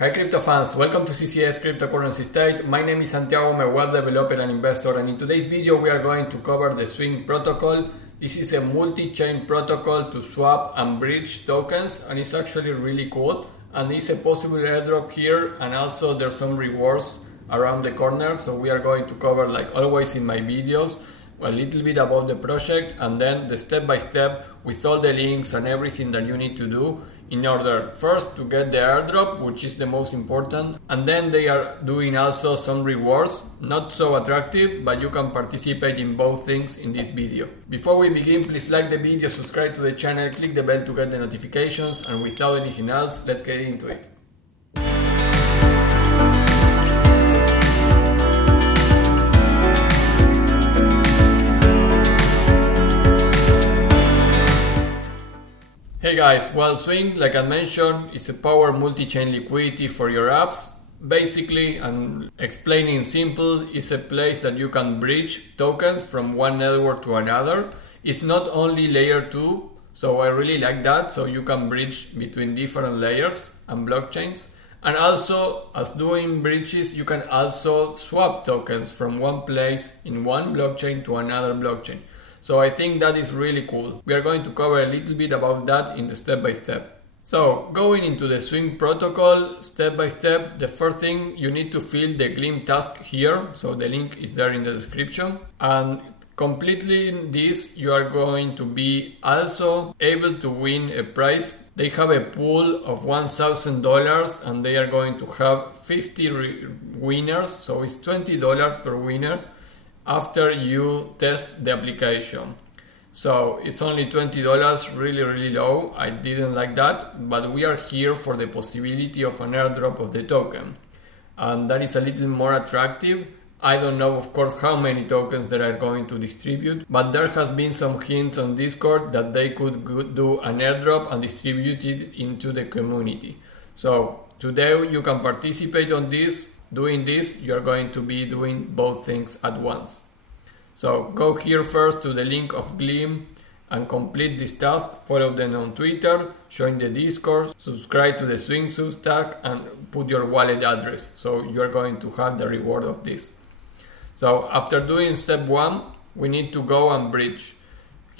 Hi crypto fans, welcome to CCS Cryptocurrency State. My name is Santiago, I'm a web developer and investor, and in today's video we are going to cover the Swing protocol. This is a multi-chain protocol to swap and bridge tokens, and it's actually really cool. And it's a possible airdrop here, and also there's some rewards around the corner. So we are going to cover, like always in my videos, a little bit about the project and then the step-by-step with all the links and everything that you need to do in order first to get the airdrop, which is the most important, and then they are doing also some rewards, not so attractive, but you can participate in both things in this video. Before we begin, please like the video, subscribe to the channel, click the bell to get the notifications, and without anything else, let's get into it. Hey guys, well, Swing, like I mentioned, is a power multi-chain liquidity for your apps. Basically, and explaining simple, is a place that you can bridge tokens from one network to another. It's not only layer 2, so I really like that, so you can bridge between different layers and blockchains. And also, as doing bridges, you can also swap tokens from one place in one blockchain to another blockchain. So I think that is really cool. We are going to cover a little bit about that in the step-by-step. So going into the Swing protocol, step-by-step, the first thing you need to fill the Gleam task here. So the link is there in the description. And completing this, you are going to be also able to win a prize. They have a pool of $1,000 and they are going to have 50 winners. So it's $20 per winner after you test the application. So it's only $20, really low. I didn't like that, but we are here for the possibility of an airdrop of the token, and that is a little more attractive. I don't know, of course, how many tokens they are going to distribute, but there has been some hints on Discord that they could do an airdrop and distribute it into the community. So today you can participate on this. Doing this, you're going to be doing both things at once. So go here first to the link of Gleam and complete this task. Follow them on Twitter, join the Discord, subscribe to the Swing Substack, and put your wallet address. So you're going to have the reward of this. So after doing step 1, we need to go and bridge.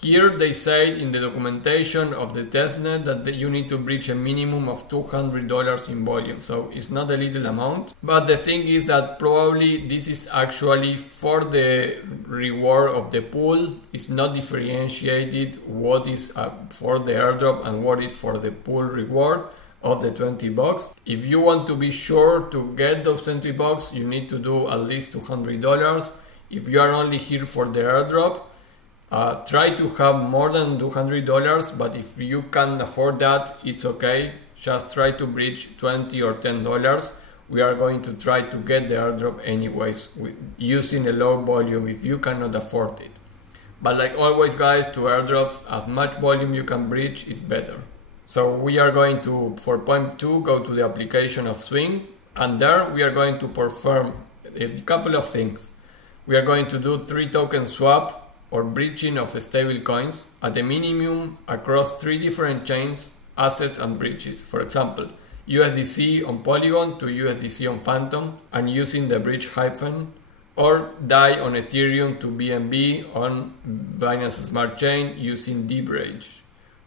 Here they say in the documentation of the testnet that you need to bridge a minimum of $200 in volume. So it's not a little amount. But the thing is that probably this is actually for the reward of the pool. It's not differentiated what is for the airdrop and what is for the pool reward of the $20. If you want to be sure to get those $20, you need to do at least $200. If you are only here for the airdrop, try to have more than $200, but if you can't afford that, it's okay. Just try to bridge $20 or $10. We are going to try to get the airdrop anyways, using a low volume if you cannot afford it. But like always guys, to airdrops, as much volume you can bridge is better. So we are going to, for point 2, go to the application of Swing, and there we are going to perform a couple of things. We are going to do 3 token swap or bridging of stable coins at a minimum across 3 different chains, assets and bridges. For example, USDC on Polygon to USDC on Phantom and using the bridge hyphen, or DAI on Ethereum to BNB on Binance Smart Chain using dBridge,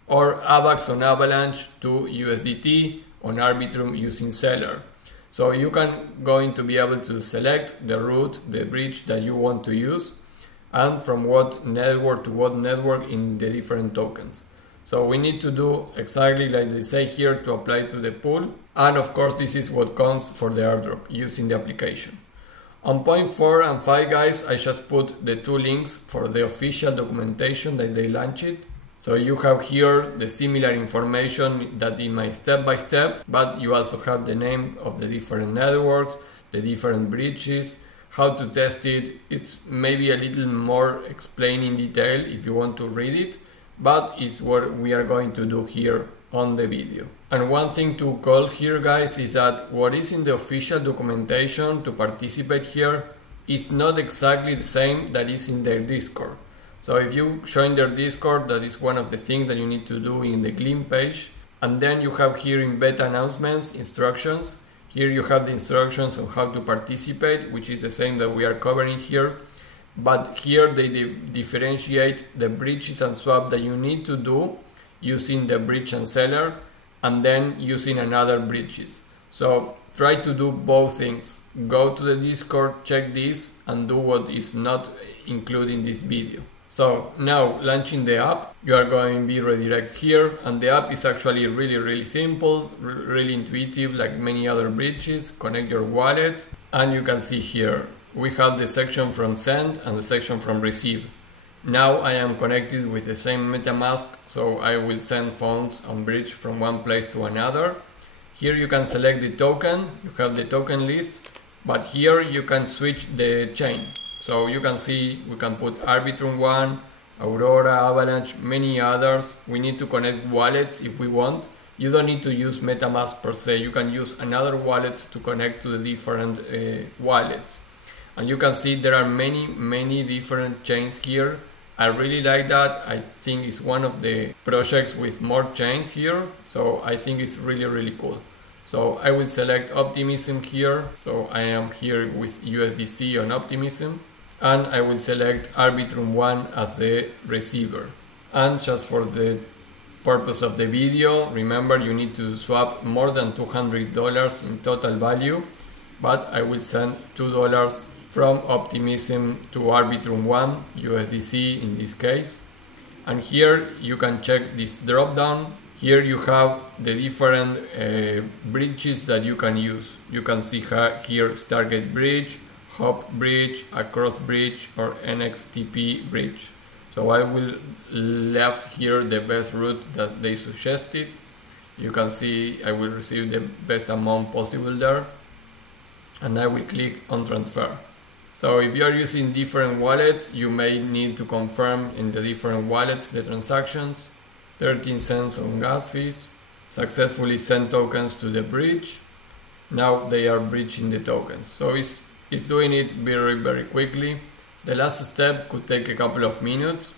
or AVAX on Avalanche to USDT on Arbitrum using Seller. So you can going to be able to select the route, the bridge that you want to use, and from what network to what network in the different tokens. So we need to do exactly like they say here to apply to the pool. And of course this is what comes for the airdrop using the application. On point 4 and 5 guys, I just put the 2 links for the official documentation that they launched. So you have here the similar information that in my step-by-step, but you also have the name of the different networks, the different bridges, how to test it. It's maybe a little more explained in detail if you want to read it, but it's what we are going to do here on the video. And one thing to call here guys is that what is in the official documentation to participate here is not exactly the same that is in their Discord. So if you join their Discord, that is one of the things that you need to do in the Gleam page. And then you have here in beta announcements, instructions. Here you have the instructions on how to participate, which is the same that we are covering here. But here they differentiate the bridges and swap that you need to do using the bridge and seller, and then using another bridges. So try to do both things. Go to the Discord, check this, and do what is not included in this video. So now launching the app, you are going to be redirected here, and the app is actually really simple, really intuitive, like many other bridges. Connect your wallet, and you can see here we have the section from send and the section from receive. Now I am connected with the same MetaMask, so I will send funds on bridge from one place to another. Here you can select the token, you have the token list, but here you can switch the chain. So you can see we can put Arbitrum 1, Aurora, Avalanche, many others. We need to connect wallets if we want. You don't need to use MetaMask per se, you can use another wallet to connect to the different wallets. And you can see there are many different chains here. I really like that. I think it's one of the projects with more chains here. So I think it's really cool. So I will select Optimism here. So I am here with USDC on Optimism. And I will select Arbitrum 1 as the receiver. And just for the purpose of the video, remember you need to swap more than $200 in total value. But I will send $2 from Optimism to Arbitrum 1, USDC in this case. And here you can check this drop down. Here you have the different bridges that you can use. You can see here Starknet Bridge, Hop Bridge, Across Bridge, or NXTP Bridge. So I will left here the best route that they suggested. You can see I will receive the best amount possible there. And I will click on transfer. So if you are using different wallets, you may need to confirm in the different wallets the transactions. 13 cents on gas fees. Successfully sent tokens to the bridge. Now they are bridging the tokens. So it's doing it very quickly. The last step could take a couple of minutes.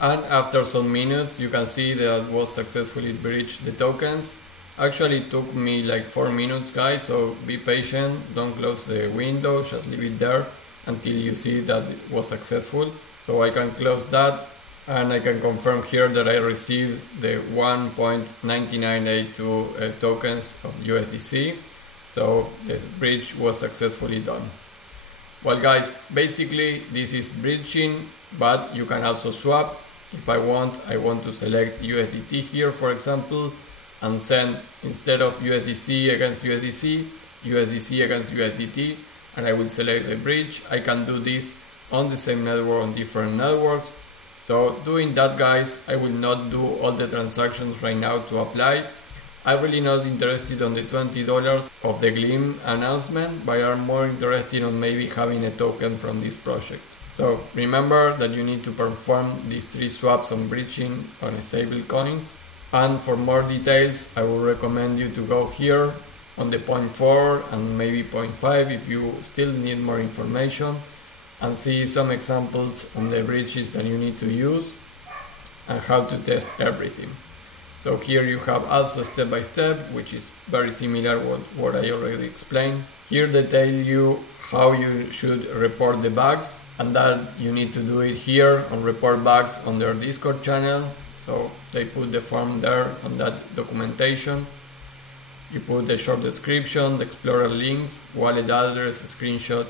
And after some minutes, you can see that was successfully bridged the tokens. Actually it took me like 4 minutes, guys, so be patient, don't close the window, just leave it there until you see that it was successful. So I can close that, and I can confirm here that I received the 1.9982 tokens of USDC. So the bridge was successfully done. Well guys, basically this is bridging, but you can also swap. If I want to select USDT here, for example, and send, instead of USDC against USDC, USDC against USDT, and I will select the bridge. I can do this on the same network, on different networks. So doing that, guys, I will not do all the transactions right now to apply. I'm really not interested on the $20 of the Gleam announcement, but I'm more interested on maybe having a token from this project. So remember that you need to perform these 3 swaps on bridging on stable coins. And for more details, I would recommend you to go here on the 0.4 and maybe 0.5 if you still need more information, and see some examples on the bridges that you need to use and how to test everything. So here you have also step by step, which is very similar to what I already explained. Here they tell you how you should report the bugs, and that you need to do it here on report bugs on their Discord channel. So they put the form there on that documentation. You put the short description, the explorer links, wallet address, screenshot,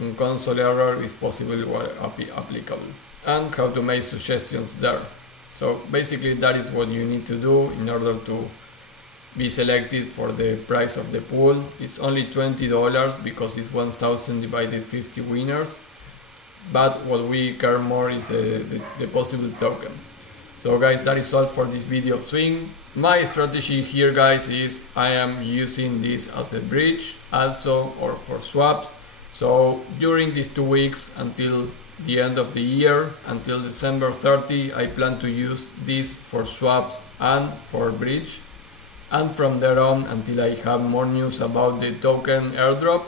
and console error if possible applicable, and how to make suggestions there. So basically that is what you need to do in order to be selected for the price of the pool. It's only $20 because it's 1,000 divided 50 winners, but what we care more is the possible token. So guys, that is all for this video of Swing. My strategy here, guys, is I am using this as a bridge also, or for swaps. So during these 2 weeks until the end of the year, until December 30, I plan to use this for swaps and for bridge. And from there on, until I have more news about the token airdrop,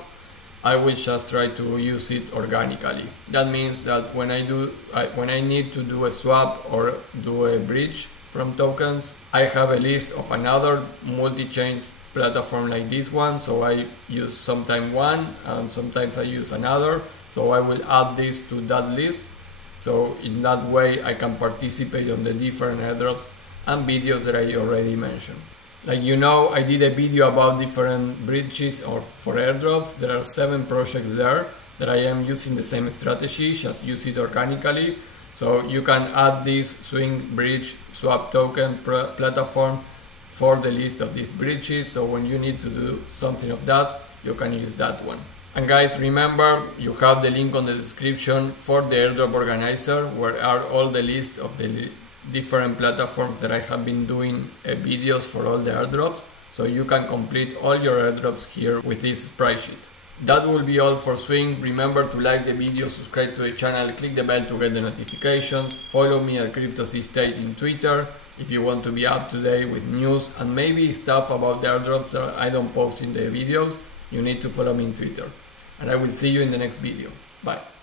I will just try to use it organically. That means that when I need to do a swap or do a bridge from tokens, I have a list of another multi-chain platform like this one, so I use sometimes one and sometimes I use another, so I will add this to that list, so in that way I can participate on the different airdrops and videos that I already mentioned. Like you know, I did a video about different bridges or for airdrops. There are 7 projects there that I am using the same strategy, just use it organically. So you can add this Swing Bridge swap token platform for the list of these bridges, so when you need to do something of that, you can use that one. And guys, remember, you have the link on the description for the airdrop organizer, where are all the lists of the different platforms that I have been doing videos for all the airdrops, so you can complete all your airdrops here with this price sheet. That will be all for Swing. Remember to like the video, subscribe to the channel, click the bell to get the notifications, follow me at CryptoState in Twitter if you want to be up to date with news and maybe stuff about the airdrops that I don't post in the videos. You need to follow me in Twitter. And I will see you in the next video. Bye.